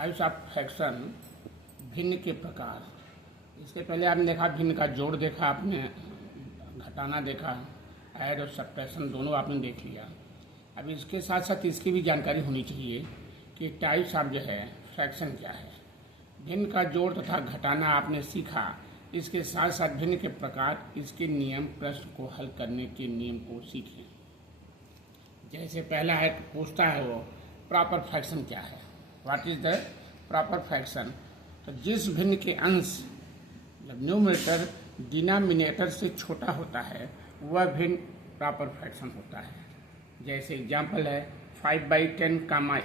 Types of fraction, भिन्न के प्रकार। इसके पहले आपने देखा भिन्न का जोड़ देखा, आपने घटाना देखा, ऐड और सब्ट्रैक्शन दोनों आपने देख लिया। अब इसके साथ साथ इसकी भी जानकारी होनी चाहिए कि टाइप्स ऑफ जो है फ्रैक्शन क्या है। भिन्न का जोड़ तथा घटाना आपने सीखा, इसके साथ साथ भिन्न के प्रकार, इसके नियम, प्रश्न को हल करने के नियम को सीखें। जैसे पहला है पूछता है वो प्रॉपर फ्रैक्शन क्या है, what is the proper fraction. तो जिस भिन्न के अंश जब न्यूमरेटर डिनोमिनेटर से छोटा होता है वह भिन्न प्रॉपर फ्रैक्शन होता है। जैसे एग्जाम्पल है 5/10,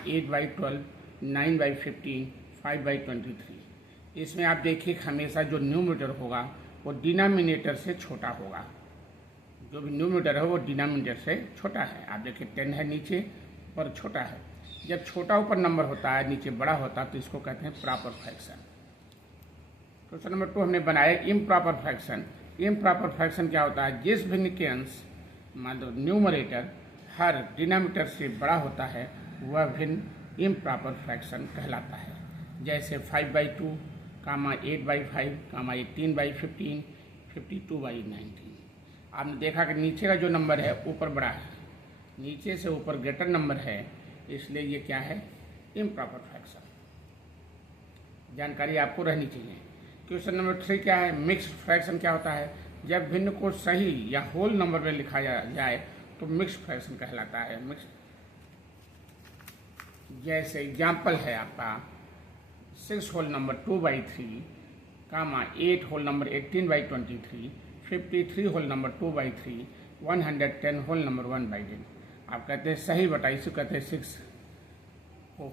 8/12, 9/15, 5/23। इसमें आप देखिए हमेशा जो न्यूमरेटर होगा वो डिनोमिनेटर से छोटा होगा। जो भी न्यूमरेटर है वो डिनोमिनेटर से छोटा है। आप देखिए 10 है नीचे, ऊपर छोटा है। जब छोटा ऊपर नंबर होता है नीचे बड़ा होता है तो इसको कहते हैं प्रॉपर फ्रैक्शन। क्वेश्चन नंबर 2 हमने बनाया इम्प्रॉपर फ्रैक्शन। इम्प्रॉपर फ्रैक्शन क्या होता है, जिस भिन्न के अंश मान लो न्यूमरेटर हर डिनोमिनेटर से बड़ा होता है वह भिन्न इम्प्रॉपर फ्रैक्शन कहलाता है। जैसे 5/2, 8/5, 18/15, 52/19। आपने देखा कि नीचे का जो नंबर है ऊपर बड़ा है, नीचे से ऊपर ग्रेटर नंबर है, इसलिए ये क्या है, इम्प्रॉपर फ्रैक्शन। जानकारी आपको रहनी चाहिए। क्वेश्चन नंबर 3 क्या है, मिक्स्ड फ्रैक्शन क्या होता है। जब भिन्न को सही या होल नंबर में लिखा जाए तो मिक्स्ड फ्रैक्शन कहलाता है। मिक्स्ड जैसे एग्जाम्पल है आपका 6 whole number 2/3, 8 whole number 18/23, 53 whole number 2/3, 110 whole number 1/10। आप कहते हैं सही बटा, इसे कहते हैं 6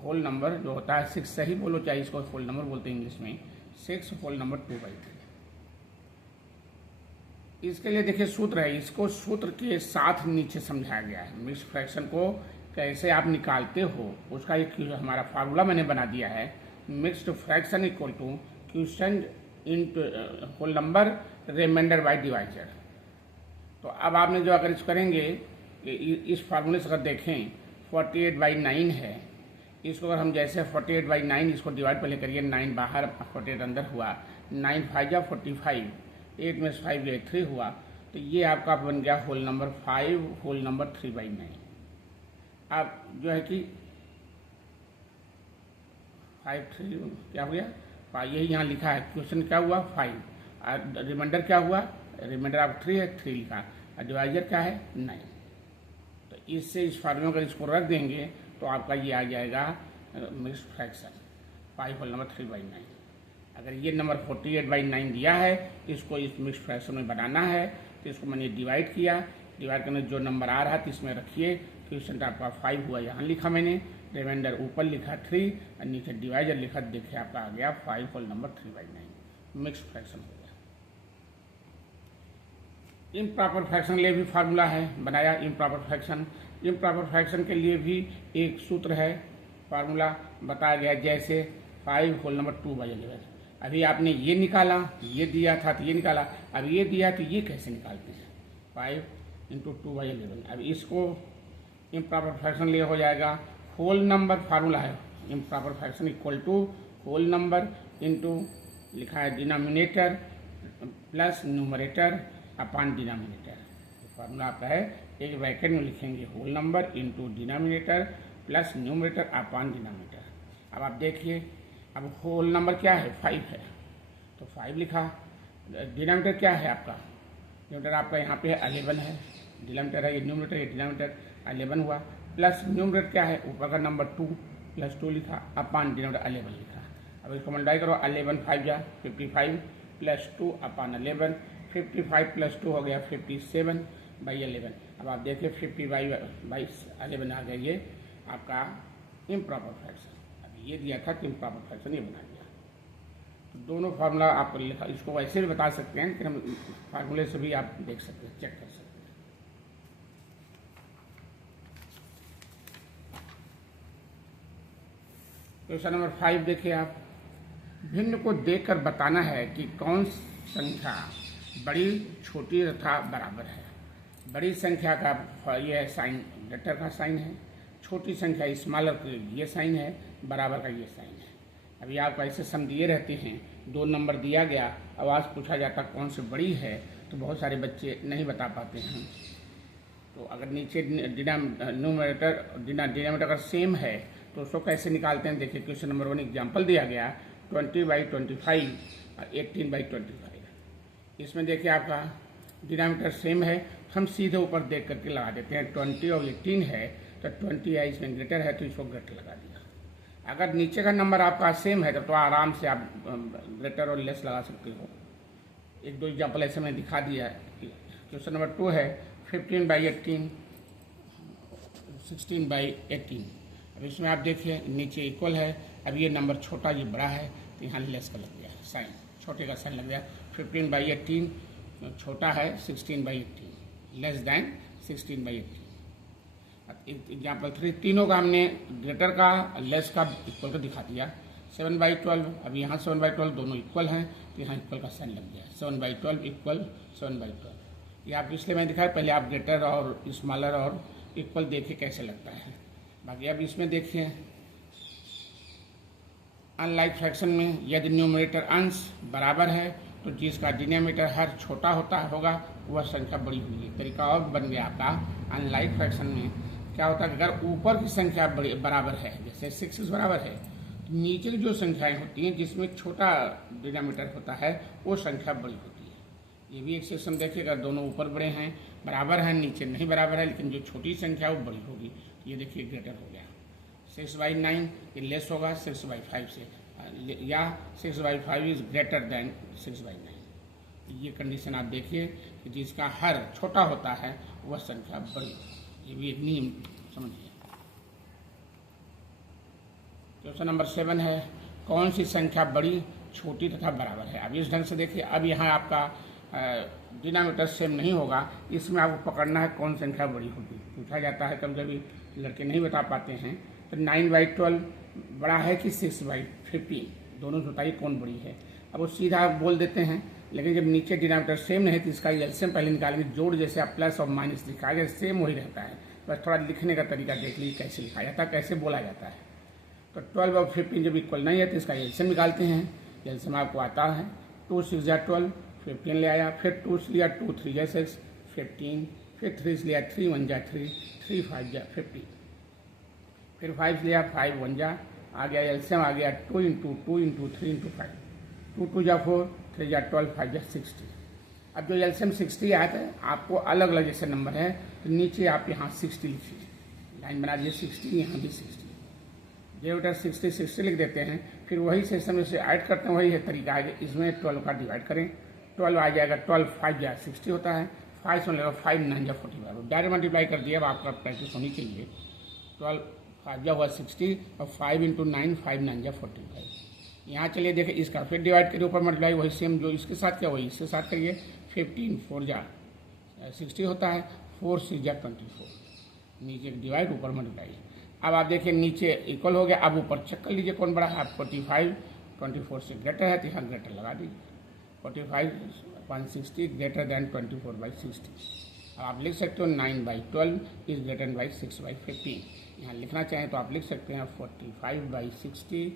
होल नंबर जो होता है 6 सही बोलो, चाहे इसको होल नंबर बोलते हैं इंग्लिश में, 6 होल नंबर 2/3। इसके लिए देखिए सूत्र है, इसको सूत्र के साथ नीचे समझाया गया है। मिक्स्ड फ्रैक्शन को कैसे आप निकालते हो उसका एक हमारा फार्मूला मैंने बना दिया है। Mixed fraction equal to question into whole number remainder by divisor. तो अब आपने जो अगर इस करेंगे इस फार्मूले से अगर देखें 48/9 है, इसको अगर हम जैसे 48/9 इसको डिवाइड पहले करिए, 9 बाहर 48 अंदर हुआ, 9 5 45, 8 में 5 गए 3 हुआ, तो ये आपका बन गया होल नंबर 5 होल नंबर 3/9। अब जो है कि 5 3 क्या हो गया, यही यहाँ लिखा है, क्वेश्चन क्या हुआ 5, रिमाइंडर क्या हुआ, रिमाइंडर आप 3 है 3 लिखा, और डिवाइजर क्या है 9। तो इससे इस फार्मूले अगर इसको रख देंगे तो आपका ये आ जाएगा मिक्स्ड फ्रैक्शन 5 होल नंबर 3/9। अगर ये नंबर 48/9 दिया है, इसको इस मिक्स्ड फ्रैक्शन में बनाना है तो इसको मैंने डिवाइड किया, डिवाइड करने जो नंबर आ रहा है तो इसमें रखिए, क्वेश्चन आपका 5 हुआ, यहाँ लिखा मैंने, रिमाइंडर ऊपर लिखा 3 और नीचे डिवाइजर लिखा, देखिए आपका आ गया 5 होल नंबर 3/9, मिक्स्ड फ्रैक्शन हो गया। इम्प्रॉपर फ्रैक्शन के लिए भी फार्मूला है बनाया, इम्प्रॉपर फ्रैक्शन। इम्प्रॉपर फ्रैक्शन के लिए भी एक सूत्र है, फार्मूला बताया गया, जैसे 5 होल नंबर 2/11। अभी आपने ये निकाला, ये दिया था तो ये निकाला, अब ये दिया तो ये कैसे निकालते हैं, 5 × 2/11। अब इसको इम्प्रॉपर फ्रैक्शन लिए हो जाएगा, होल नंबर फार्मूला है, improper fraction equal to whole number into लिखा है denominator plus numerator upon denominator. Formula आपका है, एक ब्रैकेट में लिखेंगे whole number into denominator plus numerator upon denominator. अब आप देखिए, अब होल नंबर क्या है 5 है तो 5 लिखा, डिनोमिनेटर क्या है आपका, डिनोमिनेटर आपका यहाँ पे 11 है, डिनोमिनेटर है ये न्यूमरेटर, ये डिनोमिनेटर 11 हुआ, प्लस न्यूमरेटर क्या है ऊपर का नंबर 2 प्लस 2 लिखा, अपॉन डिनोमिनेटर 11 लिखा। अब इसको मल्टीप्लाई करो, 11 5 जा 55 प्लस 2 अपॉन 11, 55 प्लस 2 हो गया 57/11। अब आप देखिए 50/11 आ गया, ये आपका इम्प्रॉपर फ्रैक्शन। अब ये दिया था कि इम्प्रॉपर फ्रैक्शन ये बना दिया। तो दोनों फार्मूला आपको लिखा, इसको वैसे भी बता सकते हैं कि हम फार्मूले से भी आप देख सकते हैं, चेक कर सकते हैं। क्वेश्चन नंबर 5 देखिए आप, भिन्न को देखकर बताना है कि कौन संख्या बड़ी, छोटी तथा बराबर है। बड़ी संख्या का ये साइन ग्रेटर का साइन है, छोटी संख्या स्मॉलर का ये साइन है, बराबर का ये साइन है। अभी आपको ऐसे सम दिए रहते हैं, 2 नंबर दिया गया, आवाज़ पूछा जाता कौन से बड़ी है, तो बहुत सारे बच्चे नहीं बता पाते हैं। तो अगर नीचे डिनोमिनेटर अगर सेम है तो उसको कैसे निकालते हैं, देखिए क्वेश्चन नंबर 1 एग्जाम्पल दिया गया 20/25 और 18/25। इसमें देखिए आपका डिनोमिनेटर सेम है, हम सीधे ऊपर देख करके लगा देते हैं। 20 और 18 है तो 20 है, इसमें ग्रेटर है तो इसको ग्रेटर लगा दिया। अगर नीचे का नंबर आपका सेम है तो आराम से आप ग्रेटर और लेस लगा सकते हो। 1-2 एग्जाम्पल ऐसे मैंने दिखा दिया है। क्वेश्चन नंबर 2 है 15/18, 16/18। अब इसमें आप देखिए नीचे इक्वल है, अब ये नंबर छोटा ये बड़ा है तो यहाँ लेस का लग गया साइन, छोटे का साइन लग गया। 15/18 छोटा है 16/18, लेस दैन 16/18। एग्जाम्पल 3, तीनों का हमने ग्रेटर का लेस का इक्वल का दिखा दिया। 7/12, अब यहाँ 7/12 दोनों इक्वल हैं तो यहाँ इक्वल का साइन लग गया। 7/12 इक्वल 7/12। ये आप इसलिए मैंने दिखाया, पहले आप ग्रेटर और स्मॉलर और इक्वल देखिए कैसे लगता है। बाकी अब इसमें देखिए अनलाइक फ्रैक्शन में यदि न्यूमरेटर अंश बराबर है तो जिसका डिनोमिनेटर हर छोटा होगा वह संख्या बड़ी होगी। तरीका और बन गया आपका। अनलाइक फ्रैक्शन में क्या होता है, अगर ऊपर की संख्या बराबर है, जैसे 6 बराबर है, तो नीचे की जो संख्याएं होती हैं जिसमें छोटा डिनोमिनेटर होता है वो संख्या बड़ी होती है। ये भी एक सिस्टम देखिएगा, दोनों ऊपर बड़े हैं, बराबर हैं, नीचे नहीं बराबर है, लेकिन जो छोटी संख्या वो बड़ी होगी। ये देखिए ग्रेटर हो गया। 6/9 ये लेस होगा 6/5 से, या 6/5 इज ग्रेटर देन 6/9। ये कंडीशन आप देखिए कि जिसका हर छोटा होता है वह संख्या बड़ी होगी। ये भी एक नियम समझिए। क्वेश्चन नंबर 7 है कौन सी संख्या बड़ी, छोटी तथा बराबर है। अब इस ढंग से देखिए, अब यहाँ आपका डिनोमिनेटर सेम नहीं होगा, इसमें आपको पकड़ना है कौन संख्या बड़ी होगी। पूछा जाता है, कभी कभी लड़के नहीं बता पाते हैं। तो 9/12 बड़ा है कि 6/15, दोनों से बताइए कौन बड़ी है। अब वो सीधा बोल देते हैं, लेकिन जब नीचे डिनोमिनेटर सेम नहीं तो इसका एलसीएम पहले निकालेंगे। जोड़ जैसे आप प्लस और माइनस दिखाएंगे सेम वही रहता है, बस थोड़ा लिखने का तरीका देख लीजिए कैसे लिखा जाता है, कैसे बोला जाता है। तो 12 और 15 जब इक्वल नहीं है तो इसका एलसीएम निकालते हैं। एलसीएम आपको आता है 2 6 12, 15 ले आया, फिर 2 से लिया 2 3 6 15, फिर 3 से लिया 3 1 3, 3 5 15, फिर 5 से लिया 5 1 आ गया, एलसीएम आ गया 2 × 2 × 3 × 5, 2 2 4, 3 12, 5 60। अब जो एलसीएम 60 आया था, आपको अलग अलग जैसे नंबर है तो नीचे आप यहाँ 60 लिखिए, लाइन बना दीजिए 60, यहाँ भी 60, डिनोमिनेटर 60 60 लिख देते हैं। फिर वही सिस्टम से ऐड करते हैं, वही है तरीका है। इसमें 12 का डिवाइड करें, 12 आ जाएगा, 12 5 60 होता है, 5 में लगेगा 5 9 45, डायरेक्ट मल्टीप्लाई कर दिया। अब आपका प्रैक्टिस होनी चाहिए। 12 5 हुआ 60 और 5 × 9 5 9 45। यहाँ चलिए देखिए इसका फिर डिवाइड करिए, ऊपर मल्टीप्लाई वही सेम जो इसके साथ क्या वही इसके साथ करिए। 15 4 60 होता है, 4 6 24, नीचे डिवाइड ऊपर मल्टीप्लाई। अब आप देखिए नीचे इक्वल हो गया, अब ऊपर चेक कर लीजिए कौन बड़ा है। आप 45 24 से ग्रेटर है तो यहाँ ग्रेटर लगा दीजिए। 45 160 ग्रेटर दैन 24/60। अब आप लिख सकते हो 9/12 इज ग्रेटर बाई 6/15। यहाँ लिखना चाहें तो आप लिख सकते हैं 45/60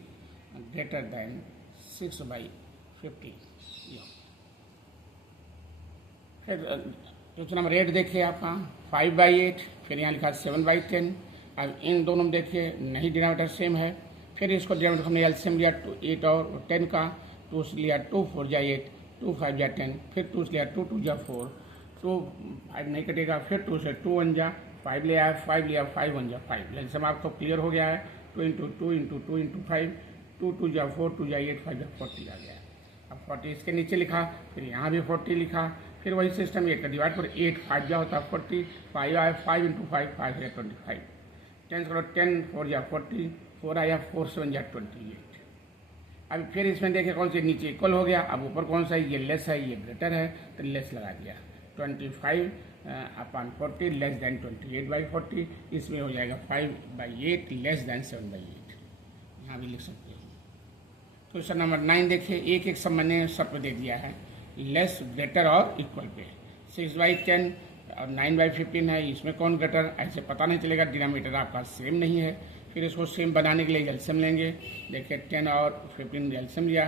ग्रेटर दैन 6/15। फिर क्वेश्चन नंबर 8 देखिए आपका 5/8, फिर यहाँ लिखा 7/10। अब इन दोनों में देखिए नहीं डिनोमिनेटर सेम है। फिर इसको डिनोमिनेटर हमने एलसीएम लिया 8 और 10 का, 2 से लिया 2 4 8, 2 5 10, फिर 2 से लिया 2 2 4, 2 5 नहीं कटेगा, फिर 2 से 2 1 5 ले आया, 5 लिया 5 1 5। एलसीएम आपको क्लियर हो गया है। 2 × 2 × 2 × 5, 2 2 4, 2 8 5 40 आ गया। अब 40 इसके नीचे लिखा, फिर यहाँ भी 40 लिखा, फिर वही सिस्टम 8 का डिवाइड पर 8 5 होता है 40, 5 आया 5 × 5 5 है 25, 10 करो 10 4 40, 4 आया 4 7 28। अब फिर इसमें देखिए कौन से नीचे इक्वल हो गया, अब ऊपर कौन सा है, ये लेस है ये ग्रेटर है तो लेस लगा दिया। 25/40 लेस दैन 28/40, इसमें हो जाएगा 5/8 लेस दैन 7/8। यहाँ भी लिख सकते हैं। क्वेश्चन नंबर 9 देखिए, एक एक सब मैंने सब पे दे दिया है, लेस ग्रेटर और इक्वल पे। 6/10 और 9/15 है, इसमें कौन ग्रेटर ऐसे पता नहीं चलेगा, डिनोमिनेटर आपका सेम नहीं है। फिर इसको सेम बनाने के लिए एलसीएम लेंगे। देखिए 10 और 15 एलसीएम लिया,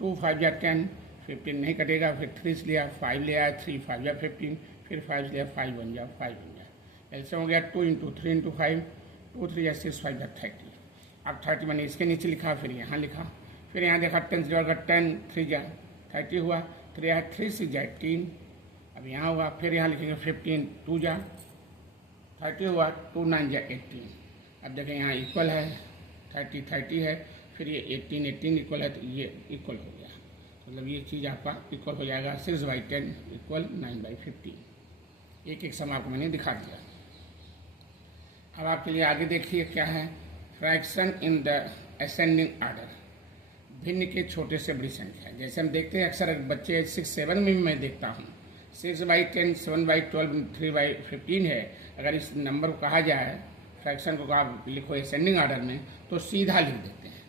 2 5 या 10, 15 नहीं कटेगा, फिर 3 से लिया, 5 ले आया, 3 5 या 15, फिर 5 से लिया, 5 बन गया, 5 बन गया। एलसीएम हो गया 2 इंटू 3 इंटू 5, 2 3 या 6 5 या 30। अब 30 मैंने इसके नीचे लिखा, फिर यहाँ लिखा, फिर यहाँ देखा 10 से का 10 3 जा 30 हुआ, फिर यहाँ 3 6 जा 18। अब यहाँ हुआ, फिर यहाँ लिखेंगे 15 2 जा 30 हुआ, 2 9 जा 18। अब देखें यहाँ इक्वल है, 30 30 है, फिर ये 18 18 इक्वल है, तो ये इक्वल हो गया। मतलब ये चीज़ आपका इक्वल हो जाएगा 6/10 इक्वल 9/15। एक सम आपको मैंने दिखा दिया। अब आपके लिए आगे देखिए क्या है, fraction in the ascending order, भिन्न के छोटे से बड़ी संख्या। जैसे हम देखते हैं अक्सर बच्चे 6 7 में भी मैं देखता हूँ, 6/10 7/12 3/15 है। अगर इस नंबर को कहा जाए, फ्रैक्शन को आप लिखो असेंडिंग आर्डर में, तो सीधा लिख देते हैं।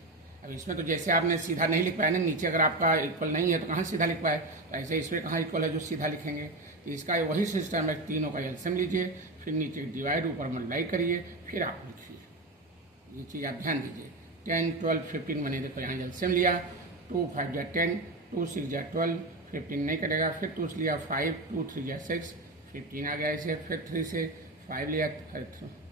अब इसमें तो जैसे आपने सीधा नहीं लिख पाया ना, नीचे अगर आपका इक्वल नहीं है तो कहाँ सीधा लिख पाए, ऐसे इसमें कहाँ इक्वल है जो सीधा लिखेंगे। तो इसका वही सिस्टम है, तीनों का एलसीएम लीजिए, फिर नीचे डिवाइड, ऊपर मल्टीप्लाई करिए, फिर आप लिखिए। ये चीज़ आप ध्यान दीजिए। 10 12 15 मैंने देखो यहाँ एलसीएम लिया, 2 5 या 10, 2 6 या 12, 15 नहीं कटेगा, फिर 2 से लिया 5, 2 3 या 6, 15 आ गया ऐसे, फिर 3 से 5 लिया,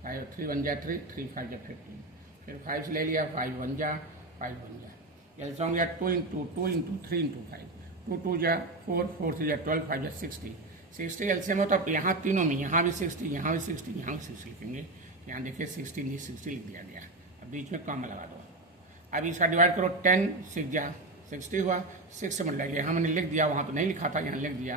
3 1 जा 3, 3 5 या 15, फिर 5 से ले लिया, 5 1 जा 5 बन गया। एलसीएम हो गया 2 इंटू 2 इंटू 3 इंटू 5, 2 2 जा 4, 4 3 जा 12, 5 जा 60, 60 एलसीएम हो। तो अब यहाँ तीनों में, यहाँ भी 60, यहाँ भी 60, यहाँ भी 60 लिखेंगे। यहाँ देखिए 60 नहीं 60 लिख दिया गया। अब बीच में कॉमा लगा दो। अब इसका डिवाइड करो, 10 6 जा 60 हुआ, 6 से मत लगे, यहाँ मैंने लिख दिया, वहाँ तो नहीं लिखा था, यहाँ लिख दिया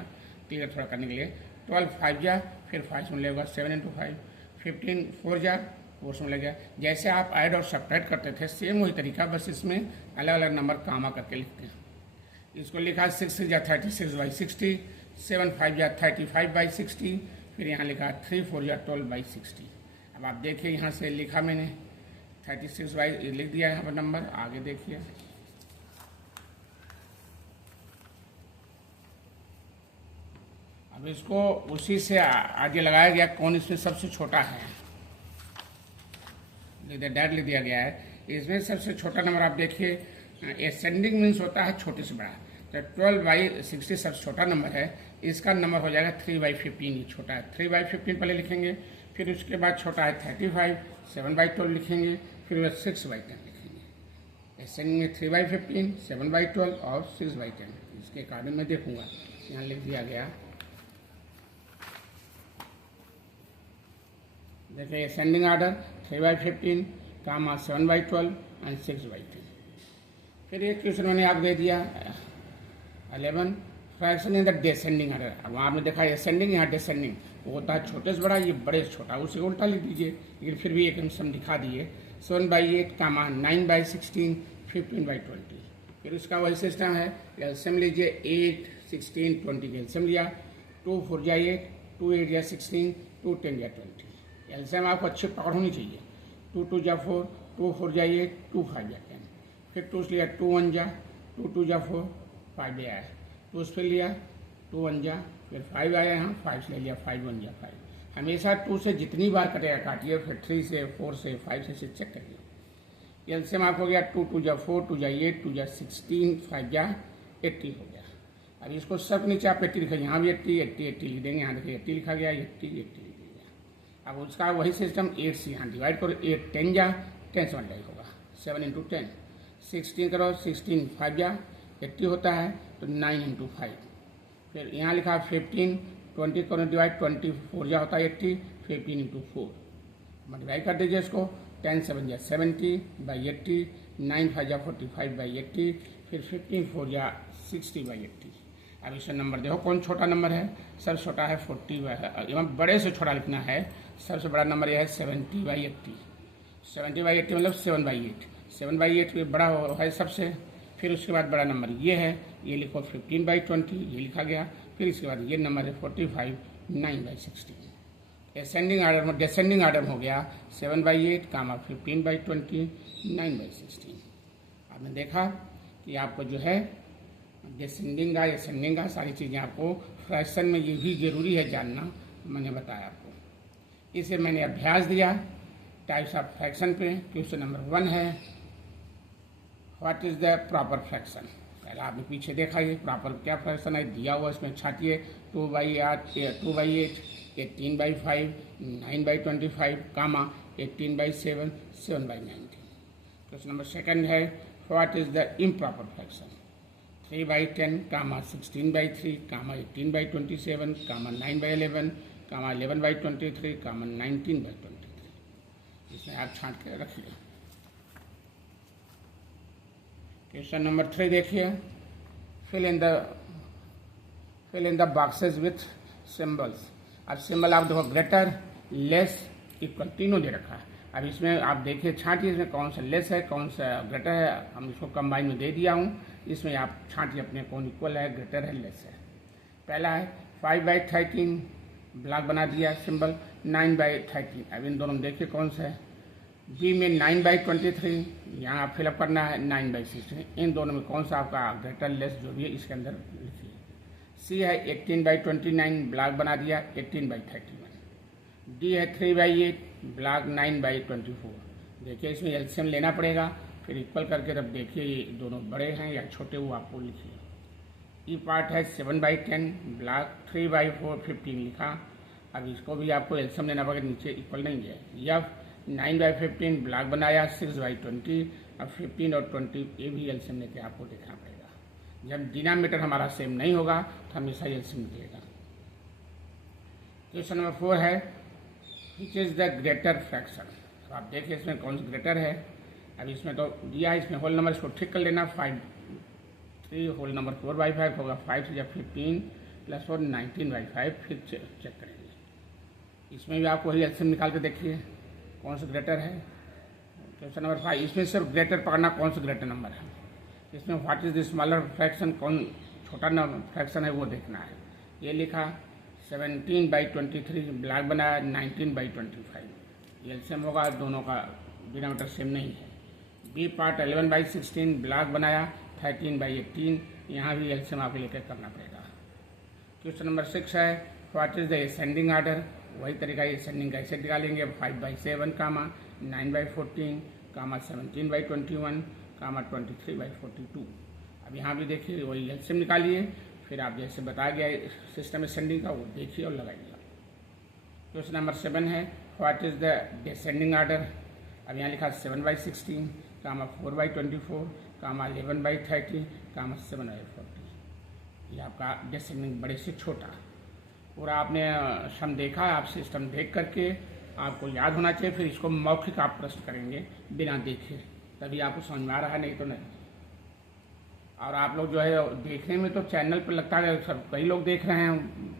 क्लियर थोड़ा करने के लिए। 12 5 जा, फिर 5 में लगेगा 7 इंटू 5, 15 4 जा 4 से लग गया। जैसे आप ऐड और सब्ट्रैक्ट करते थे, सेम वही तरीका, बस इसमें अलग अलग नंबर कामा करके लिखते हैं। इसको लिखा 6 जा 36/60, 7 5 जा 35/60, फिर यहाँ लिखा 3 4 जा 12/60। अब आप देखिए यहाँ से लिखा मैंने 36 लिख दिया यहाँ पर नंबर। आगे देखिए, अब इसको उसी से आगे लगाया गया, कौन इसमें सबसे छोटा है, डेट लिख दिया गया है। इसमें सबसे छोटा नंबर आप देखिए, एसेंडिंग मीन्स होता है छोटे से बड़ा, तो 12/60 सबसे छोटा नंबर है। इसका नंबर हो जाएगा 3/15, ये छोटा है, 3/15 पहले लिखेंगे, फिर उसके बाद छोटा है 35, 7/12 लिखेंगे, फिर 6/10 लिखेंगे। एसेंडिंग में 3/15, 7/12 और 6/10। इसके अकॉर्डिंग मैं देखूंगा, यहाँ लिख दिया गया। देखिए असेंडिंग आर्डर 3/15, कामा 7/12 एंड 6/10। फिर एक क्वेश्चन मैंने आपको दे दिया 11, fraction in the descending order. अब आपने देखा असेंडिंग, यहाँ डिसेंडिंग, वो होता है छोटे से बड़ा, ये बड़े से छोटा, उसे उल्टा लिख दीजिए, लेकिन फिर भी एक सम दिखा दिए। 7/8, कामा 9/16, 15/20। फिर उसका वही सिस्टम है, एलसीएम लीजिए, 8 16 20 का एलसीएम लिया, 2 4 जा 8, 2 8 जा 16, 2 10 जा 20। एलसीएम आपको अच्छी पकड़ होनी चाहिए। 2 2 जा 4, 2 4 जा 8, 2 5 जा 10, फिर 2 लिया 2 1 जा, 2 2 जा 4, 5 ले आया, 2 फिर लिया 2 1 जा, फिर 5 आया यहाँ, 5 से ले लिया, 5 1 जा 5। हमेशा 2 से जितनी बार कटेगा काटिए, फिर 3 से 4 से 5 से चेक करिए। एलसीएम आपको हो गया 2 2 जा 4, 2 जा 8, 2 जा 16, 5 जा 80 हो गया। अब इसको सब नीचे आप 80 लिखा, यहाँ भी 80 80 80 लिख देंगे, यहाँ देखिए 80 लिखा गया, 80 80 लिख दिया। अब उसका वही सिस्टम 8 से यहाँ डिवाइड करो, 8 10 जा 10 से मल्टीप्लाई होगा, 7 इंटू 10, 16 करो, 16 5 जा 80 होता है, तो 9 इंटू 5। फिर यहाँ लिखा 15, 20 करो डिवाइड, 24 जा होता है 80, 15 इंटू 4 मल्टीप्लाई कर दीजिए इसको, 10 7 जा 70/80, 9 5 जा 45/80, फिर 15 4 जा 60/80। अब इसका नंबर देखो कौन छोटा नंबर है, सबसे छोटा है 40, बड़े से छोटा लिखना है। सबसे बड़ा नंबर यह है 70/80, 70/80 मतलब 7/8, 7/8 बड़ा है सबसे। फिर उसके बाद बड़ा नंबर ये है, ये लिखो 15/20, ये लिखा गया। फिर इसके बाद ये नंबर है 45, 9/16। असेंडिंग आर्डर में डिसेंडिंग आर्डर हो गया 7/8, कामा 15/20, 9/16। आपने देखा कि आपको जो है डिसेंडिंग का असेंडिंग का सारी चीज़ें आपको फ्रैक्शन में ये भी जरूरी है जानना, मैंने बताया आपको। इसे मैंने अभ्यास दिया, टाइप्स ऑफ फ्रैक्शन पे क्वेश्चन नंबर 1 है, what is the proper fraction. पहले आपने पीछे देखा ये प्रॉपर क्या फ्रैक्शन है दिया हुआ, इसमें छाटिए 2/8, 2/8, 18/5, 9/25, कामा 18/7, 7/19। क्वेश्चन नंबर 2 है, what is the improper fraction. 3/10, कामा 16/3, कामा 18/27, कामा 9/11, कामा 11/23, कामा 19/23। इसमें आप छांट के रखिए। क्वेश्चन नंबर 3 देखिए, fill in the boxes with symbols. अब सिंबल आप देखो ग्रेटर, लेस, इक्वल तीनों दे रखा है। अब इसमें आप देखिए छांटिए इसमें कौन सा लेस है कौन सा ग्रेटर है, हम इसको कंबाइन में दे दिया हूँ। इसमें आप छांटिए अपने कौन इक्वल है, ग्रेटर है, लेस है। पहला है 5/13, ब्लॉक बना दिया सिंबल 9/13। अब इन दोनों में देखिए कौन सा है। बी में 9/23, यहाँ फिलअप करना है 9/16। इन दोनों में कौन सा आपका ग्रेटर लेस जो भी है इसके अंदर लिखिए। सी है 18/29, ब्लॉक बना दिया 18/31। डी है 3/8, ब्लॉक 9/24। देखिए इसमें एलसीएम लेना पड़ेगा, फिर इक्वल करके तब देखिए ये दोनों बड़े हैं या छोटे वो आपको लिखिए। ई पार्ट है 7/10, ब्लॉक 3/4, 15 लिखा। अब इसको भी आपको एलसीएम लेना पड़ेगा, नीचे इक्वल नहीं है। यफ 9/15, ब्लॉक बनाया 6/20। अब 15 और 20 ये भी एलसीएम लेके आपको देखना पड़ेगा। जब डिनोमिनेटर हमारा सेम नहीं होगा तो हमेशा एलसीएम निकलेगा। क्वेश्चन नंबर 4 है, which is the greater fraction. तो आप देखिए इसमें कौन सा ग्रेटर है। अब इसमें तो दिया है, इसमें होल नंबर इसको ठीक कर लेना। 5/3 होल नंबर 4/5 होगा। 5 से 15 + 4 19/5। फिर चेक करेंगे। इसमें भी आपको वही एलसीएम निकाल के देखिए कौन सा ग्रेटर है। क्वेश्चन नंबर 5, इसमें सिर्फ ग्रेटर पकड़ना कौन सा ग्रेटर नंबर है। इसमें what is the smaller fraction, कौन छोटा फ्रैक्शन है वो देखना है। ये लिखा 17/23, ब्लॉक बनाया 19/25। एलसीएम होगा, दोनों का डिनोमिनेटर सेम नहीं है। बी पार्ट 11/16, ब्लॉक बनाया 13/18। यहाँ भी एलसीएम आपको लेकर करना पड़ेगा। क्वेश्चन नंबर 6 है, what is the ascending order. वही तरीका असेंडिंग कैसे निकालेंगे। 5/7, कामा 9/14, कामा 17/21, कामा 23/42। अब यहाँ भी देखिए वही एलसीएम निकालिए, फिर आप जैसे बताया गया सिस्टम असेंडिंग का वो देखिए और लगाइए। क्वेश्चन नंबर 7 है, what is the descending order. अब यहाँ लिखा 7/16, कामा 4/24, कामा 11/30, कामा 7/40। ये आपका डिसेंडिंग बड़े से छोटा। पूरा आपने सम देखा, आप सिस्टम देख करके आपको याद होना चाहिए, फिर इसको मौखिक आप प्रश्न करेंगे बिना देखे, तभी आपको समझ में आ रहा है, नहीं तो नहीं। और आप लोग जो है देखने में तो चैनल पर लगता है सब कई लोग देख रहे हैं,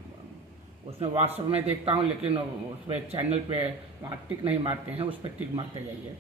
उसमें व्हाट्सएप में देखता हूँ, लेकिन उस पर चैनल पे वहाँ टिक नहीं मारते हैं, उस पर टिक मारते जाइए।